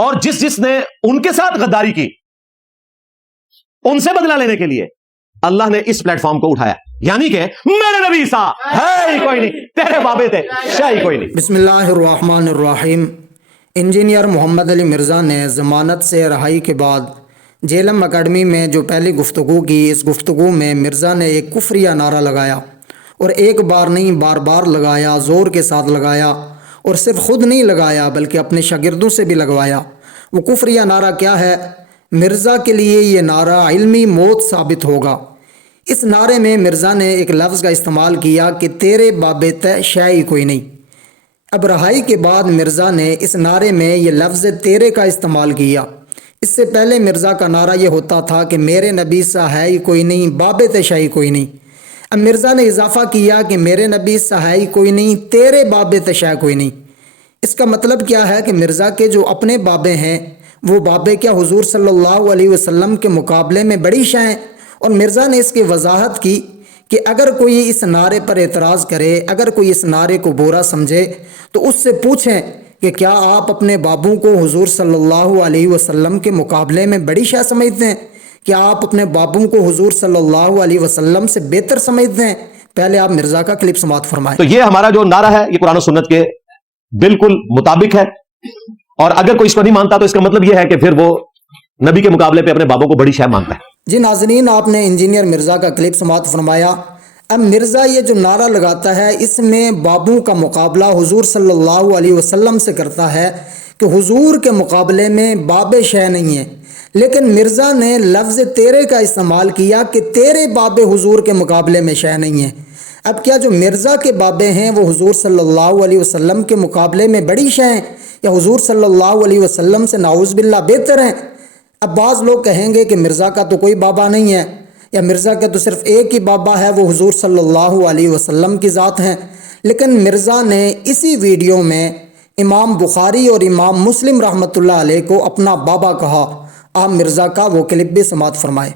اور جس نے ان کے ساتھ غداری کی ان سے بدلہ لینے کے لیے اللہ نے اس پلیٹ فارم کو اٹھایا، یعنی کہ میرے نبی عیسیٰ ہے ہی کوئی نہیں، تیرے بابے تھے شاہ ہی کوئی نہیں۔ بسم اللہ الرحمن الرحیم۔ انجینئر محمد علی مرزا نے ضمانت سے رہائی کے بعد جیلم اکیڈمی میں جو پہلی گفتگو کی، اس گفتگو میں مرزا نے ایک کفریہ نعرہ لگایا، اور ایک بار نہیں بار بار لگایا، زور کے ساتھ لگایا، اور صرف خود نہیں لگایا بلکہ اپنے شاگردوں سے بھی لگوایا۔ وہ کفریہ نعرہ کیا ہے؟ مرزا کے لیے یہ نعرہ علمی موت ثابت ہوگا۔ اس نعرے میں مرزا نے ایک لفظ کا استعمال کیا کہ تیرے بابے تے شے ہی کوئی نہیں۔ اب رہائی کے بعد مرزا نے اس نعرے میں یہ لفظ تیرے کا استعمال کیا۔ اس سے پہلے مرزا کا نعرہ یہ ہوتا تھا کہ میرے نبی سا ہے ہی کوئی نہیں، بابے تے شے ہی کوئی نہیں۔ اب مرزا نے اضافہ کیا کہ میرے نبی سا ہے ہی کوئی نہیں، تیرے بابے تے شے کوئی نہیں۔ اس کا مطلب کیا ہے کہ مرزا کے جو اپنے بابے ہیں وہ بابے کیا حضور صلی اللہ علیہ وسلم کے مقابلے میں بڑی شے ہیں؟ اور مرزا نے اس کی وضاحت کی کہ اگر کوئی اس نعرے پر اعتراض کرے، اگر کوئی اس نعرے کو برا سمجھے تو اس سے پوچھیں کہ کیا آپ اپنے بابوں کو حضور صلی اللہ علیہ وسلم کے مقابلے میں بڑی شے سمجھتے ہیں؟ کیا آپ اپنے بابوں کو حضور صلی اللہ علیہ وسلم سے بہتر سمجھتے ہیں؟ پہلے آپ مرزا کا کلپ سماعت فرمائیں۔ تو یہ ہمارا جو نعرہ ہے یہ قرآن و سنت کے بالکل مطابق ہے، اور اگر کوئی اس کو نہیں مانتا تو اس کا مطلب یہ ہے کہ پھر وہ نبی کے مقابلے پہ اپنے بابوں کو بڑی شے مانتا ہے۔ جی ناظرین، آپ نے انجینئر مرزا کا کلپ سماعت فرمایا۔ اب مرزا یہ جو نعرہ لگاتا ہے اس میں بابوں کا مقابلہ حضور صلی اللہ علیہ وسلم سے کرتا ہے کہ حضور کے مقابلے میں باب شے نہیں ہے، لیکن مرزا نے لفظ تیرے کا استعمال کیا کہ تیرے باب حضور کے مقابلے میں شے نہیں ہے۔ اب کیا جو مرزا کے بابے ہیں وہ حضور صلی اللہ علیہ وسلم کے مقابلے میں بڑی شے ہیں، یا حضور صلی اللہ علیہ وسلم سے نعوذ باللہ بہتر ہیں؟ اب بعض لوگ کہیں گے کہ مرزا کا تو کوئی بابا نہیں ہے، یا مرزا کا تو صرف ایک ہی بابا ہے، وہ حضور صلی اللہ علیہ وسلم کی ذات ہیں۔ لیکن مرزا نے اسی ویڈیو میں امام بخاری اور امام مسلم رحمۃ اللہ علیہ کو اپنا بابا کہا۔ آپ مرزا کا وہ کلپ بھی سماعت فرمائے۔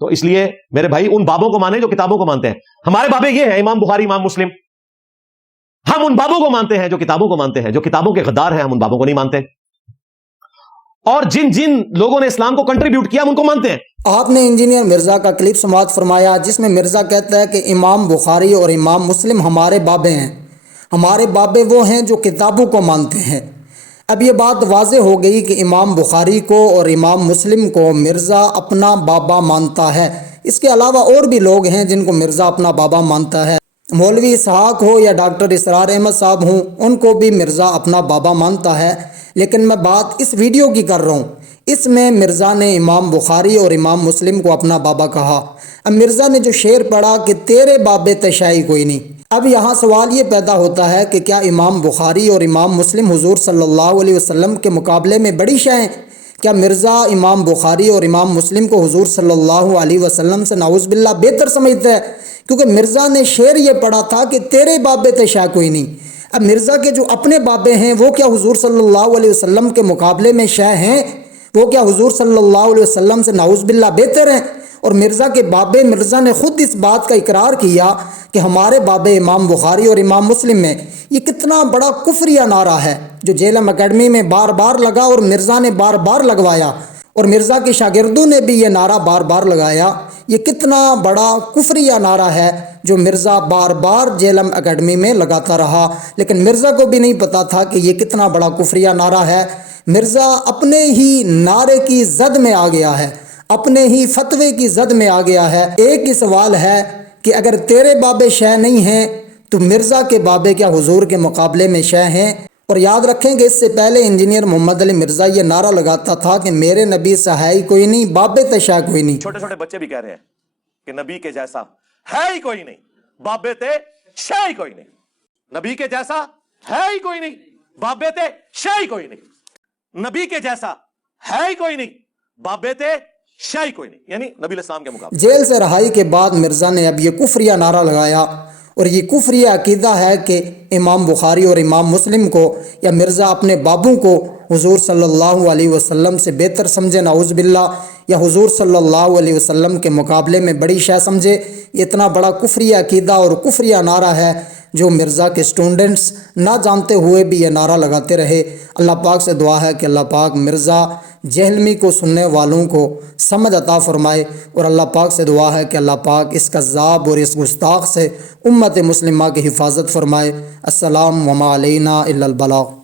تو اس لیے میرے بھائی ان بابوں کو مانیں جو کتابوں کو مانتے ہیں۔ ہمارے بابے یہ ہیں امام بخاری، امام مسلم۔ ہم ان بابوں کو مانتے ہیں جو کتابوں کو مانتے ہیں، جو کتابوں کے غدار ہیں ہم ان بابوں کو نہیں مانتے، اور جن جن لوگوں نے اسلام کو کنٹریبیوٹ کیا ہم ان کو مانتے ہیں۔ آپ نے انجینئر مرزا کا کلپ سماعت فرمایا جس میں مرزا کہتا ہے کہ امام بخاری اور امام مسلم ہمارے بابے ہیں، ہمارے بابے وہ ہیں جو کتابوں کو مانتے ہیں۔ اب یہ بات واضح ہو گئی کہ امام بخاری کو اور امام مسلم کو مرزا اپنا بابا مانتا ہے۔ اس کے علاوہ اور بھی لوگ ہیں جن کو مرزا اپنا بابا مانتا ہے، مولوی اسحاق ہو یا ڈاکٹر اسرار احمد صاحب ہوں، ان کو بھی مرزا اپنا بابا مانتا ہے۔ لیکن میں بات اس ویڈیو کی کر رہا ہوں، اس میں مرزا نے امام بخاری اور امام مسلم کو اپنا بابا کہا۔ اب مرزا نے جو شعر پڑھا کہ تیرے بابے تے شے کوئی نہیں، اب یہاں سوال یہ پیدا ہوتا ہے کہ کیا امام بخاری اور امام مسلم حضور صلی اللہ علیہ وسلم کے مقابلے میں بڑی شے ہیں؟ کیا مرزا امام بخاری اور امام مسلم کو حضور صلی اللہ علیہ وسلم سے نعوذ باللہ بہتر سمجھتا ہے؟ کیونکہ مرزا نے شعر یہ پڑھا تھا کہ تیرے بابے تے شے کوئی نہیں۔ اب مرزا کے جو اپنے بابے ہیں وہ کیا حضور صلی اللہ علیہ وسلم کے مقابلے میں شے ہیں؟ وہ کیا حضور صلی اللہ علیہ وسلم سے نعوذ باللہ بہتر ہیں؟ اور مرزا کے بابے، مرزا نے خود اس بات کا اقرار کیا کہ ہمارے بابے امام بخاری اور امام مسلم میں۔ یہ کتنا بڑا کفریہ نعرہ ہے جو جیلم اکیڈمی میں بار بار لگا اور مرزا نے بار بار لگوایا، اور مرزا کے شاگردوں نے بھی یہ نعرہ بار بار لگایا۔ یہ کتنا بڑا کفریہ نعرہ ہے جو مرزا بار بار جیلم اکیڈمی میں لگاتا رہا، لیکن مرزا کو بھی نہیں پتا تھا کہ یہ کتنا بڑا کفریہ نعرہ ہے۔ مرزا اپنے ہی نعرے کی زد میں آ گیا ہے، اپنے ہی فتوے کی زد میں آ گیا ہے۔ ایک ہی سوال ہے کہ اگر تیرے بابے شے نہیں ہیں تو مرزا کے بابے کیا حضور کے مقابلے میں شے ہیں؟ اور یاد رکھیں کہ اس سے پہلے انجینئر محمد علی مرزا یہ نعرہ لگاتا تھا کہ میرے نبی سا ہے ہی کوئی نہیں، بابے تے شے کوئی نہیں۔ چھوٹے چھوٹے بچے بھی کہہ رہے ہیں کہ نبی کے جیسا ہے ہی کوئی نہیں، بابے تے شے ہی کوئی نہیں۔ نبی کے جیسا ہے ہی کوئی نہیں، بابے تے شے ہی کوئی نہیں۔ نبی کے جیسا ہے ہی کوئی نہیں، بابے تے شے ہی کوئی نہیں، یعنی نبی علیہ السلام کے مقابلے۔ جیل سے رہائی کے بعد مرزا نے اب یہ کفریہ نعرہ لگایا، اور یہ کفریہ عقیدہ ہے کہ امام بخاری اور امام مسلم کو یا مرزا اپنے بابوں کو حضور صلی اللہ علیہ وسلم سے بہتر سمجھے، نعوذ باللہ، یا حضور صلی اللہ علیہ وسلم کے مقابلے میں بڑی شے سمجھے۔ یہ اتنا بڑا کفریہ عقیدہ اور کفریہ نعرہ ہے جو مرزا کے اسٹوڈنٹس نہ جانتے ہوئے بھی یہ نعرہ لگاتے رہے۔ اللہ پاک سے دعا ہے کہ اللہ پاک مرزا جہلمی کو سننے والوں کو سمجھ عطا فرمائے، اور اللہ پاک سے دعا ہے کہ اللہ پاک اس کذاب اور اس گستاخ سے امت مسلمہ کی حفاظت فرمائے۔ السلام وما علینا الا البلاغ۔